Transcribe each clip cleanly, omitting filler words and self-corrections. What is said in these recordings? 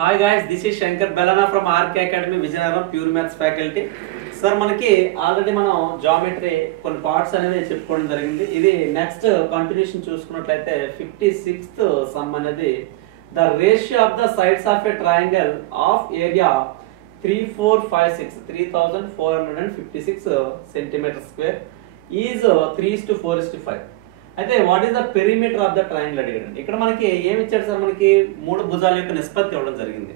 Hi guys, this is Shankar Belana from RK academy Vizianagaram pure maths faculty. Sir మనకి already మనం geometry కొన్ని parts అనేది చెప్పుకోవడం జరిగింది. ఇది నెక్స్ట్ కంటిన్యూషన్ చూసుకున్నట్లయితే 56th సమ్ అనేది the ratio of the sides of a triangle of area 3456 centimetre square is 3:4:5. అయితే what is the perimeter of the triangle అడిగాడు. ఇక్కడ మనకి ఏమి ఇచ్చాడు సార్, మనకి మూడు భుజాల యొక్క నిష్పత్తి ఇవ్వడం జరిగింది.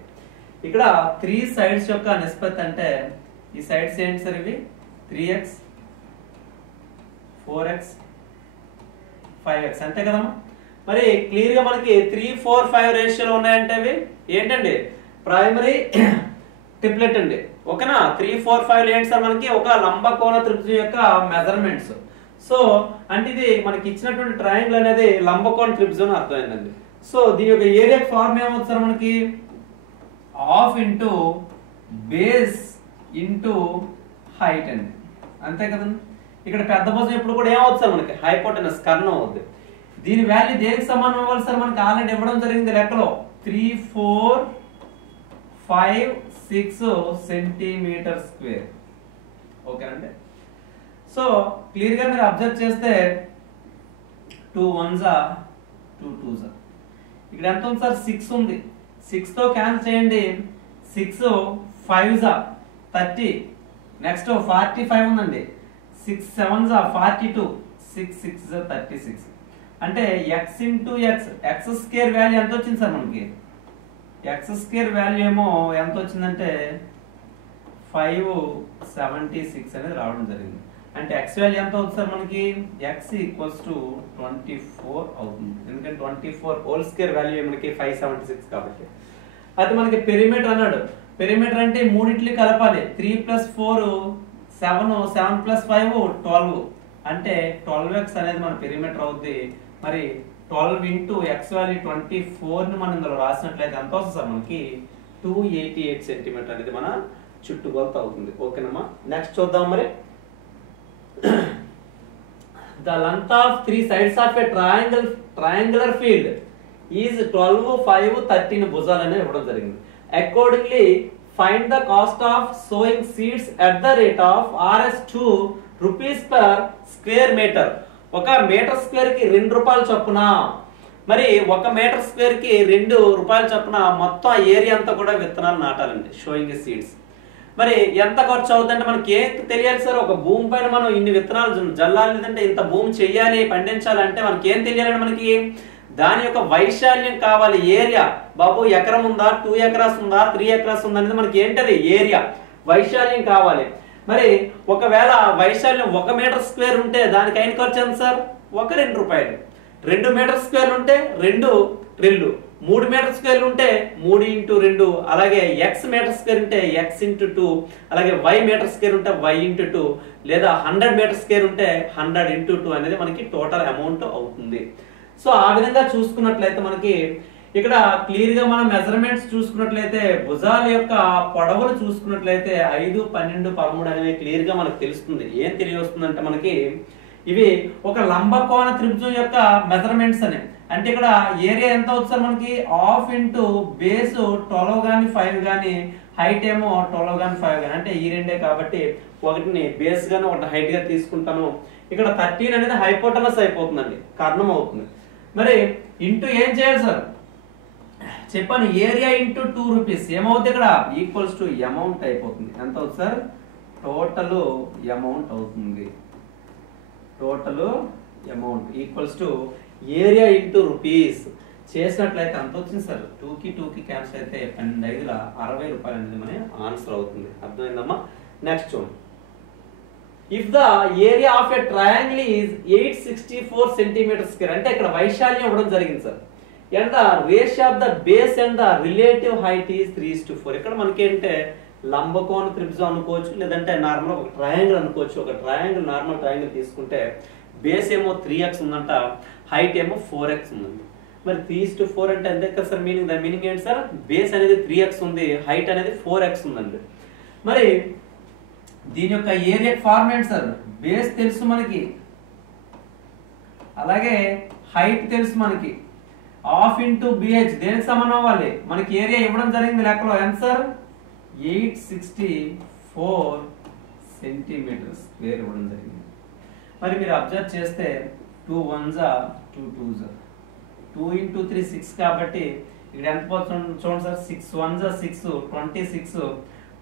ఇక్కడ 3 సైడ్స్ యొక్క నిష్పత్తి అంటే ఈ సైడ్స్ ఏంటి సార్, ఇవి 3x 4x 5x అంతే కదమ్మా. మరి క్లియర్ గా మనకి 3, 4, 5 రేషియోలో ఉన్నాయంటే అవి ఏంటండి, ప్రైమరీ ట్రిప్లెట్ అండి. ఓకేనా. 3, 4, 5 ఏంటి సార్, మనకి ఒక లంబకోణ త్రిభుజం యొక్క మెజర్మెంట్స్. సో అంటే ఇది మనకి ఇచ్చినటువంటి ట్రయాంగిల్ అనేది లంబకోణ త్రిభుజం అని అర్థమైందండి. సో దీని యొక్క ఏరియా ఫార్మ్ ఏమవుతుంది సార్, మనకి half into base into height అండి, అంతే కదండి. ఇక్కడ పెద్ద భుజం ఎప్పుడు కూడా ఏమవుతుంది సార్, మనకి హైపోటెనస్ కర్ణం అవుద్ది. దీని వాల్యూ దేనికి సమానం అవ్వాలి సార్, మనకి ఆల్రెడీ ఇవ్వడం జరిగింది లెక్కలో 3, 4, 5, 6 సెంటీమీటర్ స్క్వేర్. ఓకేనండి. సో క్లియర్ గా మీరు అబ్జర్వ్ చేస్తే 2 1s 2 2s, ఇక్కడ ఎంత ఉంది సార్, 6 ఉంది. 6 తో క్యాన్సిల్ చేయండి. 6 5s 30, నెక్స్ట్ 45 ఉందండి. 6 7s 42, 6 6s 36. అంటే x into X square value ఎంత వచ్చింది సార్, మనకి ఎక్స్ స్క్వేర్ వాల్యూ ఏమో ఎంత వచ్చిందంటే 576 అనేది రావడం జరిగింది. అంటే ఎక్స్ వాల్యూ ఎంత అవుతుంది సార్, మనకి x ఈక్వల్స్ టు 24 అవుతుంది. ఎందుకంటే 24 హోల్ స్క్వేర్ వాల్యూ మనకి 576 కాబట్టి. అది మనకి పెరిమీటర్ అన్నాడు. పెరిమీటర్ అంటే మూడిట్లు కలపాలి. 3 + 4 7, 7 + 5 12. అంటే 12x అనేది మన పెరిమీటర్ అవుద్ది. మరి 12 ఇంటూ ఎక్స్ వాల్యూ 24 ని మనం ఇందులో రాసినట్లయితే ఎంత వస్తుంది సార్, మనకి 288 సెంటీమీటర్ అనేది మన చుట్టుకొలత అవుతుంది. ఓకేనమ్మా. నెక్స్ట్ చూద్దాం. మరి the length of 3 sides of a triangular field is 12, 5, 13 భుజాలని ఇవ్వడం జరిగింది. Accordingly, find the cost of sowing seeds at the rate of Rs 2 rupees per square meter. ఒక మీటర్ స్క్వేర్ కి 2 రూపాయలు చొప్పున, మరి ఒక మీటర్ స్క్వేర్ కి 2 రూపాయలు చొప్పున మొత్తం ఏరియా అంతా కూడా విత్తనాలు నాటాలండి, షోయింగ్ సీడ్స్. మరి ఎంత ఖర్చు అవుతుందంటే మనకి ఏం తెలియాలి సార్, ఒక భూమి పైన మనం ఇన్ని విత్తనాలు జల్లాలి, లేదంటే ఇంత భూమి చెయ్యాలి, పండించాలంటే మనకి ఏం తెలియాలంటే మనకి దాని యొక్క వైశాల్యం కావాలి. ఏరియా బాబు ఎకరం ఉందా, 2 acres ఉందా, 3 acres ఉందా అనేది మనకి ఏంటది ఏరియా, వైశాల్యం కావాలి. మరి ఒకవేళ వైశాల్యం 1 మీటర్ స్క్వేర్ ఉంటే దానికి అయిన ఖర్చు ఎంత సార్, 2 రూపాయలు. 2 మీటర్ స్క్వేర్ ఉంటే 2 2, 3 మీటర్ స్క్వేర్ ఉంటే 3 × 2, అలాగే x మీటర్ స్క్వేర్ ఉంటే x × 2, అలాగే y మీటర్ స్క్వేర్ ఉంటే y × 2, లేదా 100 మీటర్ స్క్వేర్ ఉంటే 100 × 2 అనేది మనకి టోటల్ అమౌంట్ అవుతుంది. సో ఆ విధంగా చూసుకున్నట్లయితే మనకి ఇక్కడ క్లియర్ గా మనం మెజర్మెంట్స్ చూసుకున్నట్లయితే భుజాల యొక్క పొడవులు చూసుకున్నట్లయితే 5, 12, 13 అనేవి క్లియర్ గా మనకు తెలుస్తుంది. ఏం తెలియవస్తుందంటే మనకి ఇవి ఒక లంబకోణ త్రిభుజం యొక్క మెజర్మెంట్స్ అని. అంటే ఇక్కడ ఏరియా ఎంత అవుతుంది సార్, మనకి హాఫ్ ఇంటూ బేస్ 12 గాని 5 గాని, హైట్ ఏమో 12 గాని 5 గాని, అంటే ఈ రెండే కాబట్టి ఒకటిని బేస్ గాని ఒకటి హైట్ గా తీసుకుంటాను. ఇక్కడ 13 అనేది హైపోటనస్ అయిపోతుందండి, కర్ణం అవుతుంది. మరి ఇంటూ ఏం చేయాలి సార్ చెప్పాను, ఏరియా ఇంటూ 2 రూపీస్ ఏమవుతుంది, ఇక్కడ ఈక్వల్స్ టు అమౌంట్ అయిపోతుంది. ఎంత అవుతుంది సార్, టోటల్ అమౌంట్ అవుతుంది. Total amount equals to area into rupees చేసినట్లయితే ఎంత వచ్చింది సార్, 2 కి 2 కి క్యాన్సిల్ అయితే 12 60 రూపాయలు అనేది మన ఆన్సర్ అవుతుంది. అర్థమైందమ్మా. నెక్స్ట్ చూడండి. If the area of a triangle is 864 centimetre square, అంటే ఇక్కడ వైశాల్యం ఇవ్వడం జరిగింది sir, and the ratio of the base and the relative height is 3:4. ఇక్కడ మనకి ఏంటంటే లంబకోణ త్రిభుజం అనుకోవచ్చు, లేదంటే నార్మల్ ఒక ట్రయాంగిల్ అనుకోవచ్చు. ఒక ట్రయాంగిల్ నార్మల్ ట్రయాంగిల్ తీసుకుంటే బేస్ ఏమో 3x ఉందంట, హైట్ ఏమో 4x ఉందండి. మరి 3:4 అంటే అంతే కదా సార్ మీనింగ్. దాని మీనింగ్ ఏంటి సార్, బేస్ అనేది 3x ఉంది, హైట్ అనేది 4x ఉందండి. మరి దీని యొక్క ఏరియా ఫార్మ్ ఏంటి సార్, బేస్ తెలుసు మనకి, అలాగే హైట్ తెలుసు మనకి, హాఫ్ ఇంటూ బిహెచ్ దేనికి సమానం అవ్వాలి? మనకి ఏరియా ఇవ్వడం జరిగింది లెక్కలో. ఎంత సార్? 864 సెంటీమీటర్ స్క్వేర్ ఇవ్వడం జరిగింది. మరి మీరు అబ్జర్వ్ చేస్తే 2 1s 2 2s 2 into 3 6 కాబట్టి ఇక్కడ ఎంత పోతుంది చూడండి సార్. 6 1s 6 26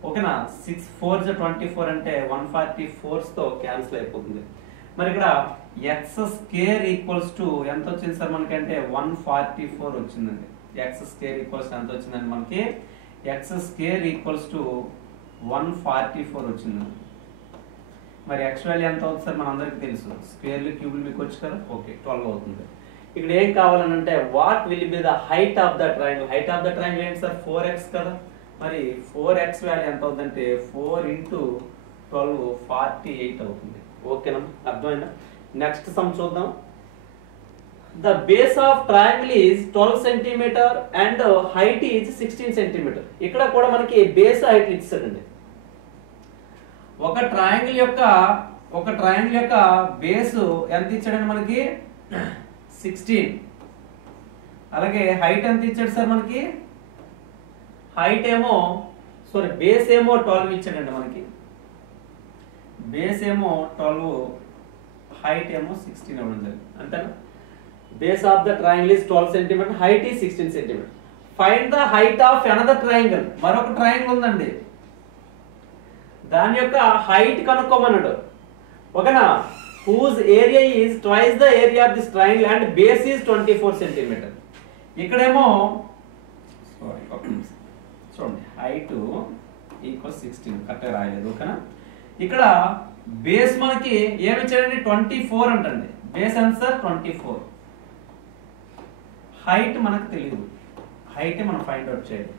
ఓకేనా. 6 4s 24 అంటే 144 తో క్యాన్సిల్ అయిపోతుంది. మరి ఇక్కడ ఎక్స్ స్క్వేర్ ఈక్వల్స్ టు ఎంత వచ్చింది సార్ మనకంటే 144 వచ్చిందండి. ఎక్స్ స్క్వేర్ ఈక్వల్స్ ఎంత వచ్చిందండి మనకి? ఎక్స్ స్క్వేర్ ఈక్వల్స్ టు 144 వచ్చిందండి. మరి ఎక్స్ వాల్యూ ఎంత అవుతుంది సార్? మనందరికీ తెలుసు. స్క్వేర్లు క్యూబ్లు మీకు వచ్చు కదా. ఓకే 12 అవుతుంది. ఇక్కడ ఏం కావాలనంటే what will be the height of the triangle. Height of the triangle ఏంటి సార్? 4x కదా. మరి 4x వాల్యూ ఎంత అవుతుందంటే 4 into 12 48 అవుతుంది. ఓకేనా, అర్థమైందా? నెక్స్ట్ సమ్ చూద్దాం. The base of triangle is 12 centimetre and height is 16 centimetre. ఇక్కడ కూడా మనకి బేస్ హైట్ ఇచ్చారండి. ఒక ట్రయాంగిల్ యొక్క బేస్ ఎంత ఇచ్చాడండి మనకి? 16. అలాగే హైట్ ఎంత ఇచ్చాడు సార్ మనకి? హైట్ ఏమో బేస్ ఏమో 12 ఇచ్చాడండి మనకి. బేస్ ఏమో 12, హైట్ ఏమో 16 ఇవ్వడం జరిగింది. అంతేనా? Base of the triangle is 12 centimetre, height is 16 centimetre. Find the height of another triangle. మరొక ట్రయాంగిల్ ఉందండి, దాని యొక్క హైట్ కనుక్కోమన్నాడు. ఓకేనా? whose area is twice the area of this triangle and base is 24 centimeter. ఇక్కడేమో చూడండి హైట్ ఈక్వల్ 16 కరెక్ట్గా రాయలేదు. ఓకేనా? ఇక్కడ బేస్ మనకి ఏమి ఇచ్చాడండి? 24 అంటండి. బేస్ ఎంత సార్? 24. హైట్ మనకు తెలియదు. హైట్ మనం ఫైండ్ అవుట్ చేయాలి.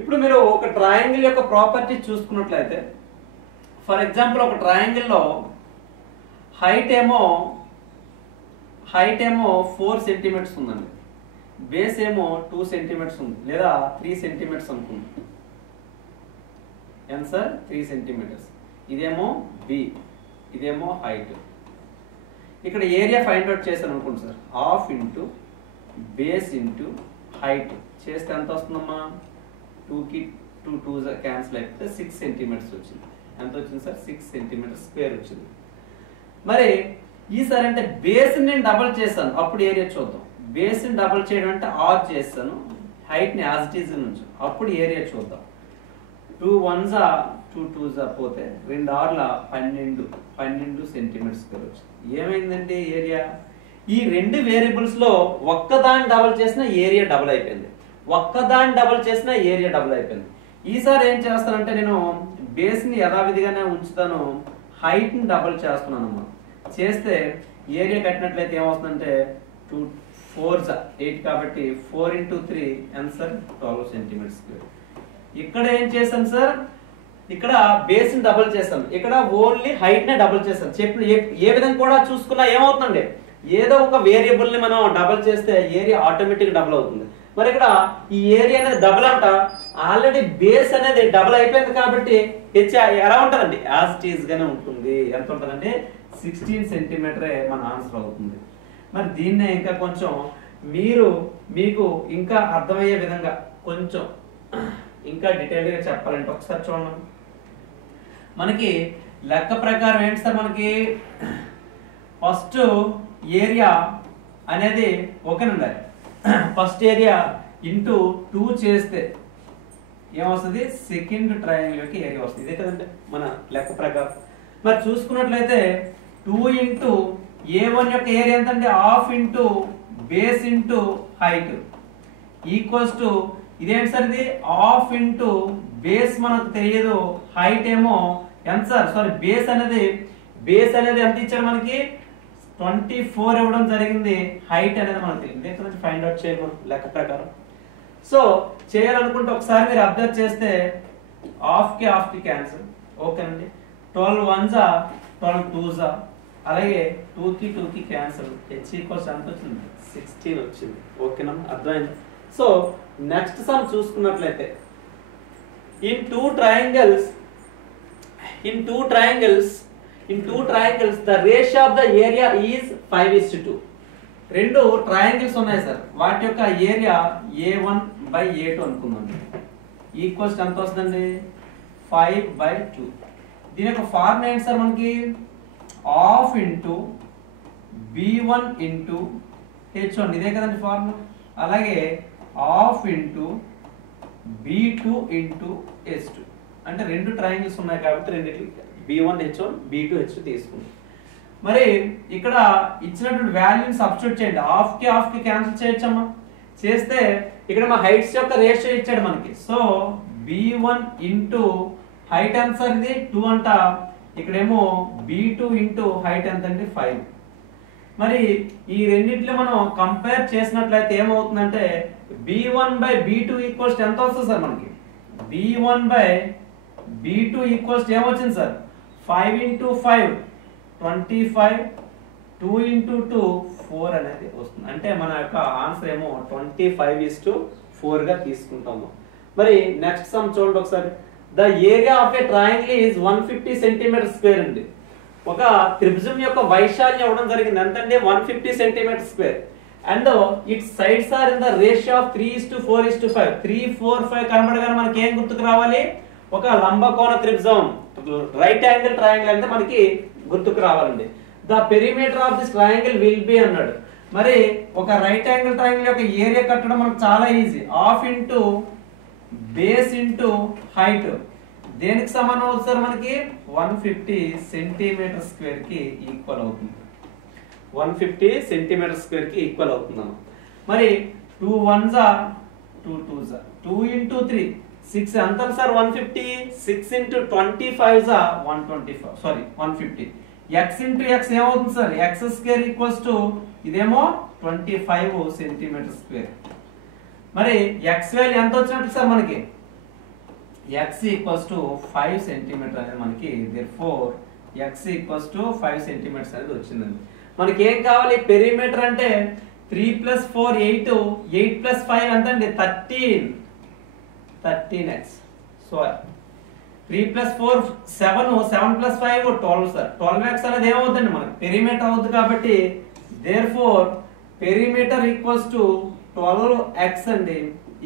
ఇప్పుడు మీరు ఒక ట్రయాంగిల్ యొక్క ప్రాపర్టీ చూసుకున్నట్లయితే, ఫర్ ఎగ్జాంపుల్ ఒక ట్రయాంగిల్లో హైట్ ఏమో 4 సెంటీమీటర్స్ ఉందండి. బేస్ ఏమో 2 సెంటీమీటర్స్ ఉంది, లేదా 3 సెంటీమీటర్స్ అనుకుంది. ఎంత సార్? 3 సెంటీమీటర్స్. ఇదేమో బి, ఇదేమో హైట్. ఇక్కడ ఏరియా ఫైండ్ అవుట్ చేశాను అనుకోండి sir. Half into base into height చేస్తే ఎంత వస్తుందమ్మా? 2కి 2 2s క్యాన్సిల్ అయిపోతే 6 సెంటీమీటర్స్ వచ్చింది. ఎంత వచ్చింది సార్? 6 సెంటీమీటర్స్ స్క్వేర్ వచ్చింది. మరి ఈసారి అంటే బేస్ నేను డబుల్ చేశాను, అప్పుడు ఏరియా చూద్దాం. బేస్ ని డబుల్ చేయడం అంటే ఆర్ చేస్తాను, హైట్ ని యాజ్ ఇట్ ఈజ్ నుంచి, అప్పుడు ఏరియా చూద్దాం. 2 1s 2 2s పోతే 2 ఆర్ల 12 సెంటీమీటర్ స్క్వేర్ వచ్చింది. ఏమైందంటే ఏరియా ఈ రెండు వేరియబుల్స్ లో ఒక్కదాన్ని డబుల్ చేసినా ఏరియా డబుల్ అయిపోయింది, ఒక్కదాన్ని డబుల్ చేసినా ఏరియా డబుల్ అయిపోయింది. ఈసారి ఏం చేస్తానంటే నేను బేస్ ని యథావిధిగానే ఉంచుతాను, హైట్ ని డబుల్ చేస్తున్నాను అమ్మా. చేస్తే ఏరియా కట్టినట్లయితే ఏమవుతుందంటే 2 4s 8 కాబట్టి 4 into 3 ఎంత సార్? 12 centimetre square. ఇక్కడ ఏం చేశాను సార్? ఇక్కడ బేస్ ని డబుల్ చేశాను, ఇక్కడ ఓన్లీ హైట్ నే డబుల్ చేశాను. చెప్పిన ఏ విధంగా కూడా చూసుకున్నా ఏమవుతుందండి, ఏదో ఒక వేరియబుల్ ని మనం డబుల్ చేస్తే ఏరియా ఆటోమేటిక్ డబుల్ అవుతుంది. మరి ఇక్కడ ఈ ఏరియా అనేది డబుల్ అంట, ఆల్రెడీ బేస్ అనేది డబుల్ అయిపోయింది కాబట్టి హెచ్ ఎలా ఉంటుందండి? యాజ్ ఇట్ ఈజ్ గానే ఉంటుంది. ఎంత ఉంటుందండి? 16 సెంటీమీటరే మన ఆన్సర్ అవుతుంది. మరి దీన్నే ఇంకా కొంచెం మీకు ఇంకా అర్థమయ్యే విధంగా కొంచెం ఇంకా డీటెయిల్ గా చెప్పాలంటే ఒకసారి చూడండి. మనకి లెక్క ప్రకారం ఏంటి సార్? మనకి ఫస్ట్ ఏరియా అనేది ఓకేనండి, ఫస్ట్ ఏరియా ఇంటూ 2 చేస్తే ఏమొస్తుంది? సెకండ్ ట్రయాంగిల్ యొక్క ఏరియా వస్తుంది. ఇదే కదండి మన లెక్క ప్రకారం. మరి చూసుకున్నట్లయితే 2 ఇంటూ A1 యొక్క ఏరియా ఎంతండి? Half into base into height equals to ఇదేంటి సార్? ఇది హాఫ్ ఇంటూ బేస్ మనకు తెలియదు, హైట్ ఏమో ఎంత సార్? బేస్ అనేది ఎంత ఇచ్చాడు మనకి? 24 ఇవ్వడం జరిగింది. హైట్ అనేది మనకు తెలియదు, ఇక్కడ నుంచి ఫైండ్ అవుట్ చేయాలి మనం లెక్క ప్రకారం. సో చేయాలనుకుంటే ఒకసారి మీరు అబ్జర్వ్ చేస్తే హాఫ్ కి క్యాన్సిల్. ఓకేనండి. 12 1s 12 2s, అలాగే 2కి క్యాన్సిల్. హెచ్ ఈక్వల్స్ ఎంత వచ్చింది? 16 వచ్చింది. ఓకేనా, అర్థమైంది? సో నెక్స్ట్ సమ్ చూసుకున్నట్లయితే in two triangles the ratio of the area is 5:2. రెండు ట్రయాంగిల్స్ ఉన్నాయి సార్, వాటి యొక్క ఏరియా A1/A2 అనుకుందాం. ఈక్వల్స్ ఎంత వస్తుందండి 5/2. దీని యొక్క ఫార్ములా ఏంటి సార్ మనకి half into B1 into H1 ఇదే కదండి ఫార్ములా. అలాగే half into B2 into H2 అంటే రెండు ట్రయాంగిల్స్ ఉన్నాయి కాబట్టి రెండిట్లు B1 H1 B2 H2 తీసుకుందాం. మరి ఇక్కడ ఇచ్చినటువంటి వాల్యూని సబ్స్టిట్యూట్ చేయండి. హాఫ్ కి క్యాన్సిల్ చేయొచ్చమ్మా. చేస్తే ఇక్కడ మా హైట్స్ యొక్క రేషియో ఇచ్చాడు మనకి. సో B1 ఇంటూ హైట్ ఎంత సార్ ఇది 2 అంట, ఇక్కడేమో B2 ఇంటూ హైట్ ఎంత అండి 5. మరి ఈ రెండిట్లో మనం కంపేర్ చేసినట్లయితే ఏమవుతుందంటే B1/B2 ఈక్వల్స్ ఎంత వస్తుంది సార్ మనకి B1/B2 ఈక్వల్స్ ఏమొచ్చింది సార్ 5 ఇంటూ 5 25 2 ఇంటూ 2 4 అనేది వస్తుంది. అంటే మన యొక్క ఆన్సర్ ఏమో 25:4 గా తీసుకుంటాము. మరి నెక్స్ట్ సమ్ చూడండి ఒకసారి. The area of a triangle is 150 centimetre square అండి. ఒక త్రిభుజం యొక్క వైశాల్యం ఇవ్వడం జరిగింది ఎంతంటే 150 centimetre square and its sides are in the ratio of 3:4:5. 3, 4, 5 కనబడగానే మనకి ఏం గుర్తుకు రావాలి? ఒక లంబకోణ త్రిభుజం రైట్ యాంగిల్ ట్రయాంగిల్ అంటే మనకి గుర్తుకు రావాలండి. The perimeter of this triangle will be అన్నాడు. మరి ఒక రైట్ యాంగిల్ ట్రయాంగిల్ యొక్క ఏరియా కట్టడం మనకు చాలా easy. Half into base into height దేనికి సమానం అవుతుంది సార్ మనకి 150 సెంటీమీటర్ స్క్వేర్ కి ఈక్వల్ అవుతుంది. 150 సెంటీమీటర్ స్క్వేర్ కి ఈక్వల్ అవుతుంది. మరి 2 1s 2 2s 2 ఇంటూ 3 6 ఎంత sir 150. 6 into 25s 125 sorry 150. x into x ఏమవుతుంది sir x square equals to ఇదేమో 25 సెంటీమీటర్ స్క్వేర్. మరి x వాల్యూ ఎంత వచ్చినట్టు సార్ మనకి x ఈక్వల్స్ టు 5 సెంటీమీటర్ అనేది మనకి therefore x equals to 5 centimetres అనేది వచ్చిందండి. మనకి ఏం కావాలి? పెరిమీటర్ అంటే 3 + 4 8 8 + 5 ఎంత అండి 13x. So 3 + 4 7 7 + 5 12 sir. 12x అనేది ఏమవుతుందండి మనకి పెరిమీటర్ అవుతుంది కాబట్టి therefore perimeter equals to 12x అండి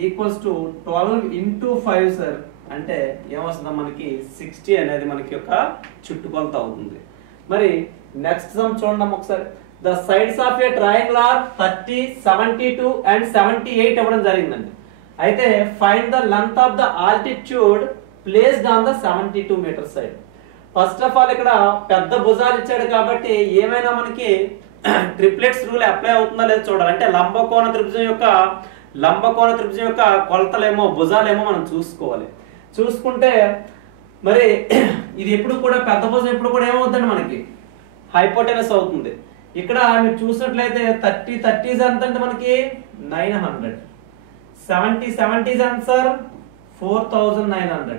ఈక్వల్స్ టు 12 ఇంటూ 5 సార్. అంటే ఏమొస్తుందా మనకి 60 అనేది మనకి యొక్క చుట్టుకొలత అవుతుంది. మరి నెక్స్ట్ సమ్ చూడండి ఒకసారి. The sides of a triangle are 30 72 and 78 ఇవ్వడం జరిగిందండి. అయితే find the length of the altitude placed on the 72 metre side. First of all ఇక్కడ పెద్ద భుజాలు ఇచ్చాడు కాబట్టి ఏమైనా మనకి ట్రిప్లెట్స్ రూల్ అప్లై అవుతుందా లేదో చూడాలి. అంటే లంబకోణ త్రిభుజం యొక్క కొలతలేమో భుజాలేమో మనం చూసుకోవాలి. చూసుకుంటే మరి ఇది ఎప్పుడు కూడా పెద్ద భుజం ఎప్పుడు కూడా ఏమవుతుందండి మనకి హైపోటెనస్ అవుతుంది. ఇక్కడ మీరు చూసినట్లయితే 30 ఎంత అంటే మనకి 900, 70 ఎంత సార్ 4900.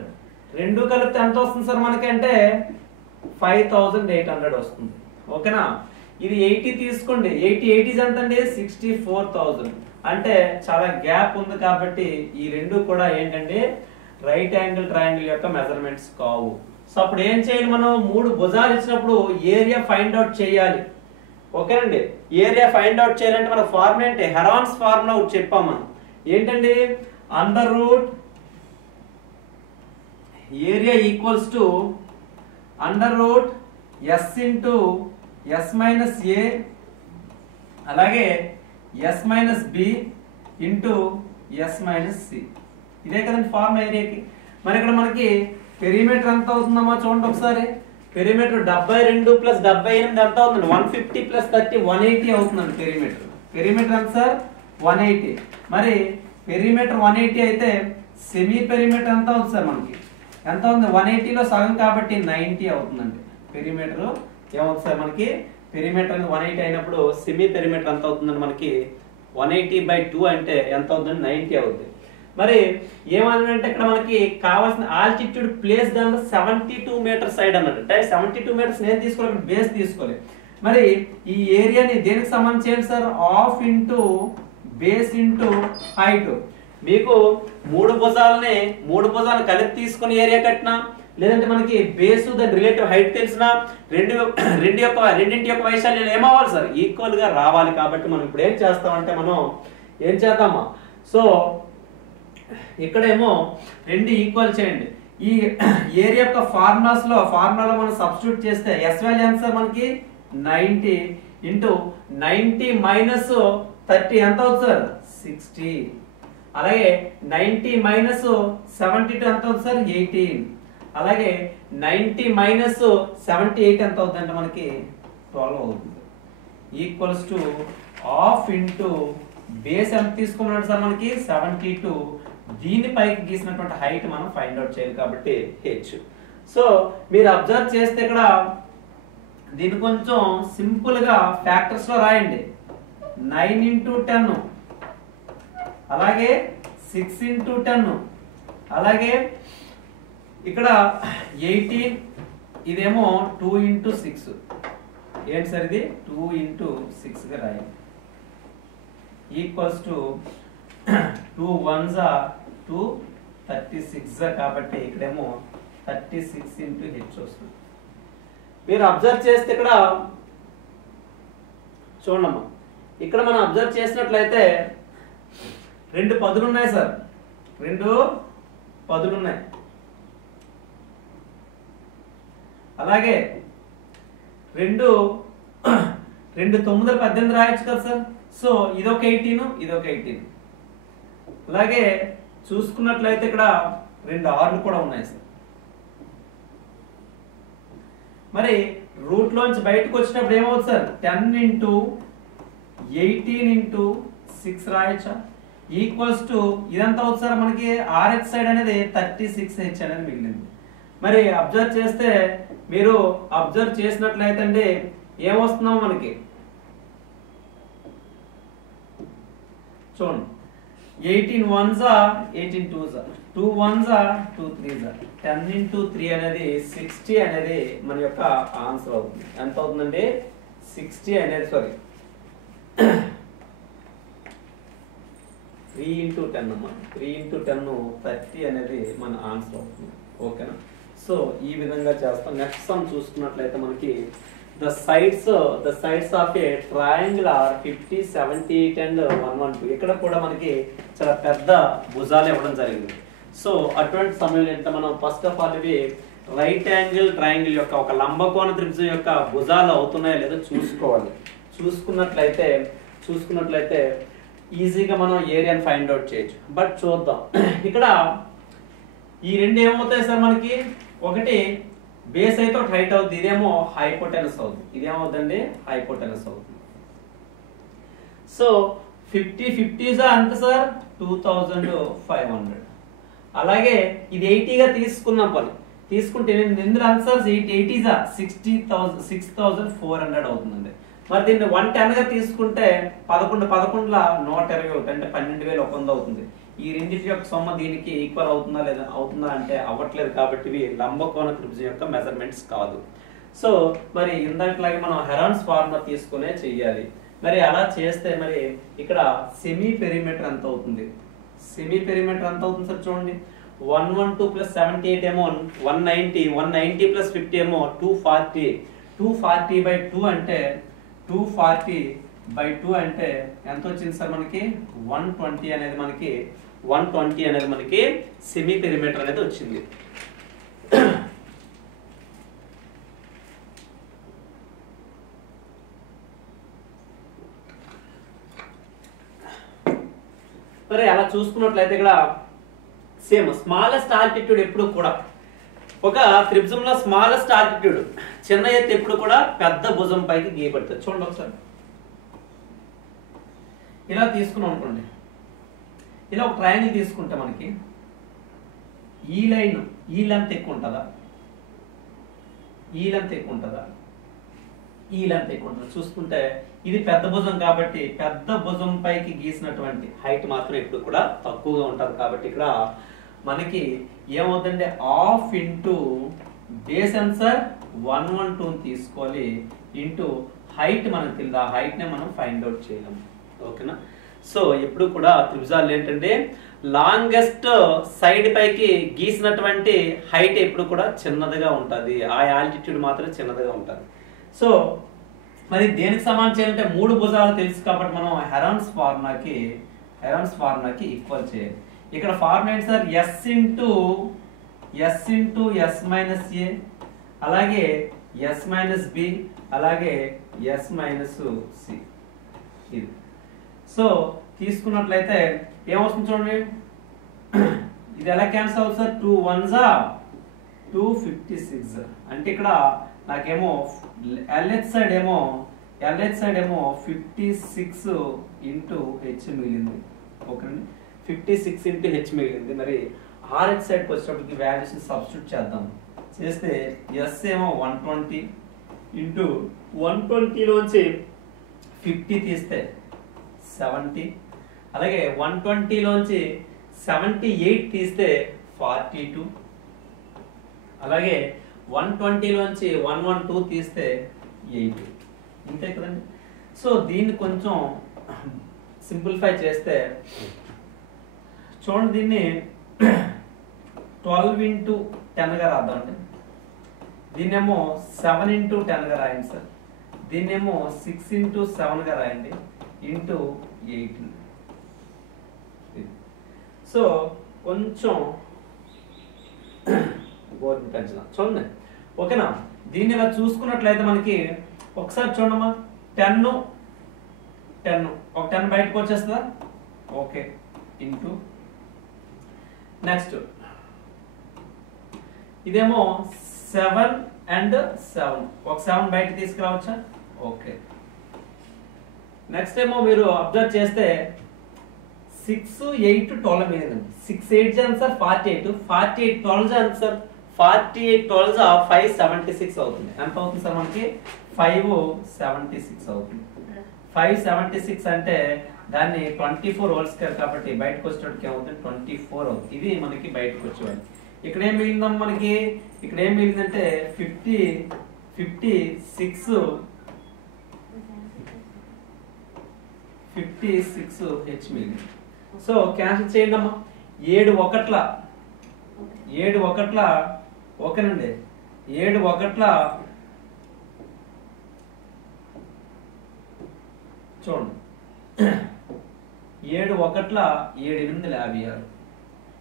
రెండు కలిపితే ఎంత వస్తుంది సార్ మనకి అంటే 5800 వస్తుంది. ఓకేనా? ఇది 80 తీసుకోండి. 80 ఎంత అండి 64000. అంటే చాలా గ్యాప్ ఉంది కాబట్టి ఈ రెండు కూడా ఏంటంటే రైట్ యాంగిల్ ట్రయాంగిల్ యొక్క మెజర్మెంట్స్ కావు. సో అప్పుడు ఏం చేయాలి? మనం 3 భుజాలు ఇచ్చినప్పుడు ఏరియా ఫైండ్ అవుట్ చేయాలి. ఓకేనండి? ఏరియా ఫైండ్ అవుట్ చేయాలంటే మన ఫార్ములా ఏంటి? హెరాన్స్ ఫార్ములా ఒకటి చెప్పాం మనం. ఏంటండి? Under root area equals to under root s into s minus a అలాగే s minus b into s minus c. ఇదే కదండి ఫార్ములా ఏరియాకి. మరి ఇక్కడ మనకి పెరిమీటర్ ఎంత అవుతుందమ్మా చూడండి ఒకసారి. పెరిమీటర్ 72 + 78 ఎంత అవుతుంది? 150 + 30 180 అవుతుందండి పెరిమీటర్. పెరిమీటర్ ఎంత సార్ 180. మరి పెరిమీటర్ 180 అయితే సెమీ పెరిమీటర్ ఎంత అవుతుంది సార్ మనకి? ఎంత ఉంది? 180లో సగం కాబట్టి 90 అవుతుందండి. పెరిమీటర్ ఏమవుతుంది సార్ మనకి? పెరిమీటర్ అనేది 180 అయినప్పుడు సెమీ పెరిమీటర్ ఎంత అవుతుందండి మనకి 180/2 అంటే ఎంత అవుతుంది? 90 అవుతుంది. మరి ఏమన్నాడంటే ఇక్కడ మనకి కావాల్సిన ఆల్టిట్యూడ్ ప్లేస్ దాంట్లో 72 మీటర్ సైడ్ అన్నాడు. అంటే 72 మీటర్స్ నేను తీసుకోవాలి, బేస్ తీసుకోవాలి. మరి ఈ ఏరియాని దేనికి సంబంధించి చేయండి sir? Half into base into height. మీకు 3 భుజాలను కలిపి తీసుకుని ఏరియా కట్టినా లేదంటే మనకి బేసు దాని రిలేటివ్ హైట్ తెలిసిన రెండింటి యొక్క వైశాల్యాలు ఏమవ్వాలి సార్, ఈక్వల్ గా రావాలి. కాబట్టి మనం ఇప్పుడు ఏం చేస్తామంటే మనం ఏం చేద్దామా, సో ఇక్కడేమో రెండు ఈక్వల్ చేయండి. ఈ ఏరియా యొక్క ఫార్ములాలో మనం సబ్స్టిట్యూట్ చేస్తే ఎస్ వాల్యూ ఎంత సార్ మనకి 90 ఇంటూ 90 మైనస్ 30 ఎంత అవుతుంది సార్ 60. అలాగే 90 మైనస్ 72 ఎంత అవుతుంది సార్ 18. అలాగే 90 మైనస్ 78 ఎంత అవుతుంది అంటే మనకి 12 అవుతుంది. Equals to half into base ఎంత తీసుకున్నాడు సార్ మనకి 72. దీని పైకి గీసినటువంటి హైట్ మనం ఫైండ్ అవుట్ చేయాలి కాబట్టి h. సో మీరు అబ్జర్వ్ చేస్తే ఇక్కడ దీన్ని కొంచెం సింపుల్ గా ఫ్యాక్టర్స్ లో రాయండి. 9 ఇంటూ 10, అలాగే 6 ఇంటూ 10, అలాగే ఇక్కడ 18, ఇదేమో 2 ఇంటూ 6. ఏంటి సార్ ఇది 2 ఇంటూ 6 గా రాయండి. ఈక్వల్స్ టు 2 1s 2 36 కాబట్టి ఇక్కడేమో 36 ఇంటూ హెచ్ వస్తుంది. మీరు అబ్జర్వ్ చేస్తే ఇక్కడ చూడమ్మా, ఇక్కడ మనం అబ్జర్వ్ చేసినట్లయితే 2 పదులు ఉన్నాయి సార్, 2 పదులు ఉన్నాయి. అలాగే 2 9 18 రాయొచ్చు కదా సార్. సో ఇదొక 18, ఇదొక 18. అలాగే చూసుకున్నట్లయితే ఇక్కడ 2 6లు కూడా ఉన్నాయి సార్. మరి రూట్ లోంచి బయటకు వచ్చినప్పుడు ఏమవుతుంది సార్ 10 ఇంటూ 18 ఇంటూ 6 రాయొచ్చా. ఈక్వల్స్ టు ఇదంతా అవుతుంది సార్ మనకి ఆర్హెచ్ సైడ్ అనేది 36h అనేది మిగిలింది. మరి అబ్జర్వ్ చేస్తే మీరు అబ్జర్వ్ చేసినట్లయితే అండి ఏమొస్తున్నాం మనకి చూడండి. 18 1s 18 2s 2 1s 2 3s 10 into 3 అనేది 60 అనేది మన యొక్క ఆన్సర్ అవుతుంది. ఎంత అవుతుందండి 60 అనేది సారీ 3 ఇంటూ 10 అమ్మా, 3 ఇంటూ 10 30 అనేది మన ఆన్సర్ అవుతుంది. ఓకేనా. సో ఈ విధంగా చేస్తాం. నెక్స్ట్ సమ్ చూసుకున్నట్లయితే మనకి the sides of a triangle are 50 78 and 112. ఇక్కడ కూడా మనకి చాలా పెద్ద భుజాలు ఇవ్వడం జరిగింది. సో అటువంటి సమయంలో ఎంత మనం ఫస్ట్ ఆఫ్ ఆల్ ఇవి రైట్ యాంగిల్ ట్రయాంగిల్ యొక్క ఒక లంబకోణ త్రిభుజం యొక్క భుజాలు అవుతున్నాయో లేదో చూసుకోవాలి. చూసుకున్నట్లయితే ఈజీగా మనం ఏరియాని ఫైండ్ అవుట్ చేయొచ్చు. బట్ చూద్దాం. ఇక్కడ ఈ రెండు ఏమవుతాయి సార్ మనకి, ఒకటి బేస్ అయితే ఒక హైట్ అవుతుంది, ఇదేమో హైపోటెనస్ అవుతుంది. ఇదేమవుతుందండి హైపోటెనస్ అవుతుంది. సో 50 50s అంత సార్ 2500. అలాగే ఇది 80గా తీసుకున్నాం పని తీసుకుంటే ఎందుకు అంత సార్ 80s 6400 అవుతుందండి. మరి దీన్ని 110గా తీసుకుంటే 11 120 అంటే 12100 అవుతుంది. ఈ రెండింటి యొక్క సొమ్మ దీనికి ఈక్వల్ అవుతుందా లేదా అవుతుందా అంటే అవ్వట్లేదు. కాబట్టి ఇవి లంబకోణ త్రిభుజం యొక్క మెజర్మెంట్స్ కాదు. సో మరి ఇందాకలాగే మనం హెరాన్స్ ఫార్ములా తీసుకునే చెయ్యాలి. మరి అలా చేస్తే మరి ఇక్కడ సెమీ పెరిమీటర్ ఎంత అవుతుంది, సెమీ పెరిమీటర్ ఎంత అవుతుంది సార్ చూడండి. 112 ప్లస్ 78 ఏమో 190, 190 ప్లస్ 50 ఏమో 240. 240/2 అంటే 240/2 అంటే ఎంత వచ్చింది సార్ మనకి 120 అనేది మనకి సెమీ పెరిమీటర్ అనేది వచ్చింది. మరి అలా చూసుకున్నట్లయితే ఇక్కడ సేమ్ స్మాలెస్ట్ ఆల్టిట్యూడ్ ఎప్పుడు కూడా ఒక త్రిభుజంలో స్మాలెస్ట్ ఆల్టిట్యూడ్ చిన్న ఎత్తు ఎప్పుడు కూడా పెద్ద భుజం పైకి గీయబడుతుంది. చూడండి ఒకసారి ఇలా తీసుకున్నాం అనుకోండి. ఇలా ఒక ట్రయాంగిల్ తీసుకుంటే మనకి ఈ లైన్ ఈ లెంత్ ఎక్కువ ఉంటుందా, ఈ లెంత్ ఎక్కువ ఉంటుందా, ఈ లెంత్ ఎక్కువ ఉంటుంది. చూసుకుంటే ఇది పెద్ద భుజం కాబట్టి పెద్ద భుజం పైకి గీసినటువంటి హైట్ మాత్రం ఎప్పుడు కూడా తక్కువగా ఉంటుంది. కాబట్టి ఇక్కడ మనకి ఏమవుతుందంటే హాఫ్ ఇంటూ బేస్ ఆన్సర్ 112 తీసుకోవాలి ఇంటూ హైట్ మనకు తెలియదు, ఆ హైట్ నే మనం ఫైండ్ అవుట్ చేయలేము. ఓకేనా. సో ఎప్పుడు కూడా త్రిభుజాలు ఏంటంటే లాంగెస్ట్ సైడ్ పైకి గీసినటువంటి హైట్ ఎప్పుడు కూడా చిన్నదిగా ఉంటుంది, ఆ ఆల్టిట్యూడ్ మాత్రం చిన్నదిగా ఉంటుంది. సో మరి దేనికి సమానం చేయాలంటే 3 భుజాలు తెలుసు కాబట్టి మనం హెరాన్స్ ఫార్ములాకి ఈక్వల్ చేయాలి. ఇక్కడ ఫార్ములా ఏంటి sir? S into S minus A, అలాగే ఎస్ మైనస్ బి, అలాగే ఎస్ మైనస్ సి. ఇది సో తీసుకున్నట్లయితే ఏమొస్తుంది చూడండి, ఇది ఎలా క్యాన్సిల్ అవుతుంది సార్? 2 1s 256. అంటే ఇక్కడ నాకేమో ఎల్హెచ్ సైడ్ ఏమో 56 ఇంటూ హెచ్ మిగిలింది. ఓకేనండి, 56 ఇంటూ హెచ్ మిగిలింది. మరి ఆర్హెచ్ సైడ్కి వచ్చేటప్పటికి వాల్యూస్ సబ్స్టిట్యూట్ చేద్దాం. చేస్తే ఎస్ ఏమో 120 ఇంటూ 120లోంచి 50 తీస్తే 70, అలాగే 120లోంచి 78 తీస్తే 42, అలాగే 120లోంచి 112 తీస్తే 8. ఇంతే కదండి. సో దీన్ని కొంచెం సింప్లిఫై చేస్తే చూడండి, దీన్ని 12 ఇంటూ 10గా రాద్దాం. అంటే దీన్నేమో 7 ఇంటూ 10గా రాయండి సార్, దీన్నేమో 6 ఇంటూ 7గా రాయండి ఇంటూ 8. సో కొంచెం బోర్డు పెంచుదాం చూడండి. ఓకేనా, దీన్ని ఇలా చూసుకున్నట్లయితే మనకి ఒకసారి చూడమ్మా, 10 ఒక 10 బయటకు వచ్చేస్తుందా? ఓకే, ఇంటూ నెక్స్ట్ ఇదేమో 7 and 7, ఒక 7 బయట తీసుకురావచ్చా? ఓకే. నెక్స్ట్ ఏమో మీరు అబ్జర్వ్ చేస్తే 6 8 12 మిగిలిందండి. 6 8 ఆన్సర్ 48, 48 12 ఆన్సర్ 48 12 576 అవుతుంది. ఎంత అవుతుంది సార్ మనకి? 576 అవుతుంది. 576 అంటే దాన్ని 24 హోల్ స్క్వేర్ కాబట్టి బయటకు వచ్చేటప్పటికి ఏమవుతుంది? 24 అవుతుంది. ఇది మనకి బయటకు వచ్చేవాడి. ఇక్కడ ఏం మిగిలిందాం మనకి? ఇక్కడ ఏం మిగిలిందంటే 56 హెచ్ మిగిలింది. సో క్యాన్సిల్ చేయండి అమ్మా. 7 1 ఓకేనండి, 7 1 చూడండి, 7 1 7 8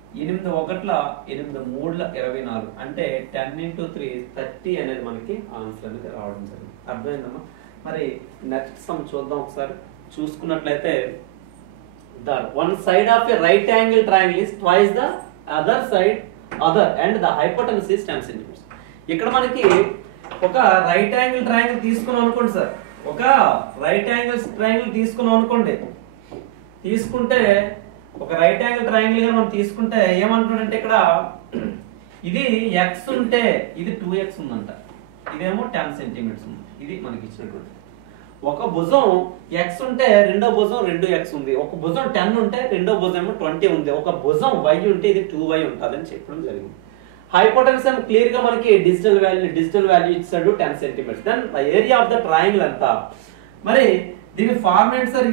56, 8 1 8 3 24, అంటే 10 into 3 30 అనేది మనకి ఆన్సర్ అనేది రావడం జరిగింది. అర్థమైందమ్మా? మరి నెక్స్ట్ సమ్ చూద్దాం ఒకసారి. చూసుకున్నట్లయితే one side of a right angle triangle is twice the other and the hypotenuse is 10 cm. ఇక్కడ మనకి ఒక రైట్ యాంగిల్ ట్రయాంగిల్ తీసుకున్నాం అనుకోండి సార్, ఒక రైట్ యాంగిల్ ట్రయాంగిల్ తీసుకున్నాం అనుకోండి. తీసుకుంటే ఒక రైట్ యాంగిల్ ట్రయాంగిల్ గా మనం తీసుకుంటే ఏమంటున్నాడంటే ఇక్కడ ఇది x ఉంటే ఇది 2x ఉందంట, ఇదేమో 10 సెంటీమీటర్స్ ఉంది. ఇది మనకి ఇచ్చినటువంటి ఒక భుజం x ఉంటే రెండో భుజం 2x ఉంది, ఒక భుజం 10 ఉంటే రెండో భుజం ఏమో 20 ఉంది, ఒక భుజం y ఉంటే ఇది 2y ఉంటుందని చెప్పడం జరిగింది. హైపోటెన్యూస్ ఏమో క్లియర్ గా మనకి డిజిటల్ వాల్యూ ఇచ్చాడు 10 centimetres. Then area of the triangle ఎంత? మరి దీని ఫార్మ్ ఏంటి sir?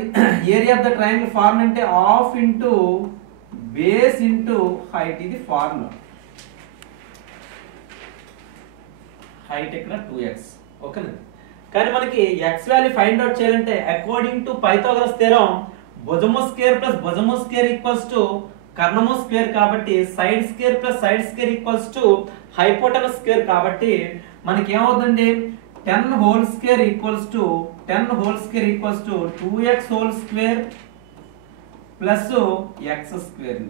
Area of the triangle form అంటే half into base into height. ఇది ఫార్ములా. హైట్ ఇక్కడ 2x. ఓకేనా? కానీ మనకి x వాల్యూ ఫైండ్ అవుట్ చేయాలంటే అకార్డింగ్ టు పైథాగరస్ థియరం భుజము స్క్వేర్ ప్లస్ భుజము స్క్వేర్ ఈక్వల్స్ టు కర్ణము స్క్వేర్ కాబట్టి side square plus side square equals to hypotenuse square కాబట్టి మనకి ఏమవుతుంది? 10 whole square equals to 2x whole square plus x square.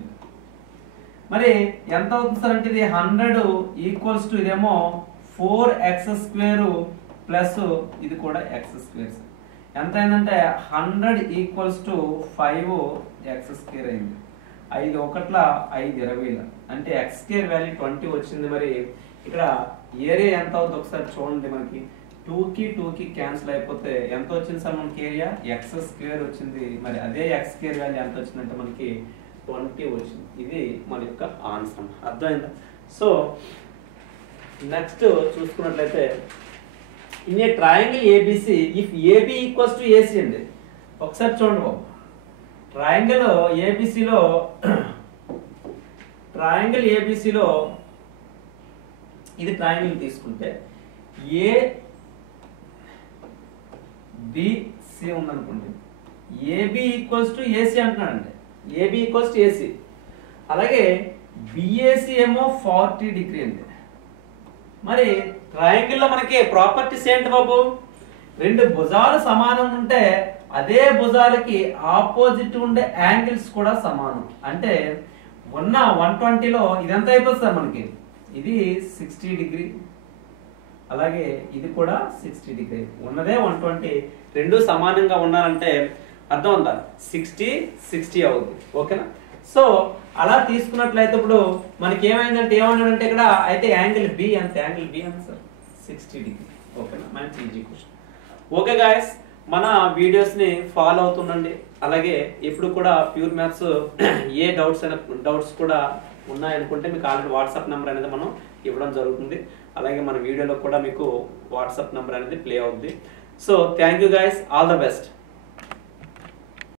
మరి ఎంత అవుతుంది సార్ అంటే ఇది 100 ఈక్వల్స్ టు ఇదేమో 4x స్క్వేర్ ప్లస్ ఇది కూడా x స్క్వేర్. ఎంత అయిందంటే 100 ఈక్వల్స్ టు 5x స్క్వేర్ అయింది. 5 1 5 20 అంటే x స్క్వేర్ వాల్యూ 20 వచ్చింది. మరి ఇక్కడ ఏరియా ఎంత అవుతుంది ఒకసారి చూడండి. మనకి 2 కి క్యాన్సిల్ అయిపోతే ఎంత వచ్చింది సార్ మనకి? ఏరియా x స్క్వేర్ వచ్చింది. మరి అదే x స్క్వేర్ వాల్యూ ఎంత వచ్చిందంటే మనకి 20 వచ్చింది. ఇది మన యొక్క ఆన్సర్. అర్థమైందా? సో నెక్స్ట్ చూసుకున్నట్లయితే in a triangle ABC if AB equals to AC అండి. ఒకసారి చూడండి బాబు, ట్రయాంగిల్ ABC లో ట్రయాంగిల్ ఏబిసిలో ఇది ట్రయాంగిల్ తీసుకుంటే ఏబిసి ఉందనుకోండి, ఏబి ఈక్వల్స్ టు ఏసీ అంటున్నాడండి, ఏబి ఈక్వల్స్ టు ఏసీ. అలాగే బిఏసి ఏమో 40 డిగ్రీ అండి. మరి ట్రయాంగిల్ లో మనకి ప్రాపర్టీస్ ఏంటి బాబు? రెండు భుజాలు సమానం ఉంటే అదే భుజాలకి ఆపోజిట్ ఉండే యాంగిల్స్ కూడా సమానం. అంటే ఉన్న 120లో ఇదంతా అయిపోతుంది సార్ మనకి, ఇది 60 డిగ్రీ, అలాగే ఇది కూడా 60 డిగ్రీ, ఉన్నదే 120, రెండు సమానంగా ఉన్నారంటే అర్థం ఉందా? 60 అవుతుంది. ఓకేనా? సో అలా తీసుకున్నట్లయితే ఇప్పుడు మనకి ఏమైందంటే ఏమన్నాడంటే ఇక్కడ అయితే యాంగిల్ బి అంతే, యాంగిల్ బి అంతే సార్ 60 డిగ్రీ. ఓకేనా? మంచి ఈజీ క్వశ్చన్. ఓకే గాయస్, మన వీడియోస్ ని ఫాలో అవుతుండండి. అలాగే ఎప్పుడు కూడా ప్యూర్ మ్యాథ్స్ ఏ డౌట్స్ కూడా ఉన్నాయనుకుంటే మీకు ఆల్రెడీ వాట్సాప్ నెంబర్ అనేది మనం ఇవ్వడం జరుగుతుంది. అలాగే మన వీడియోలో కూడా మీకు వాట్సాప్ నెంబర్ అనేది ప్లే అవుతుంది. So thank you guys, all the best.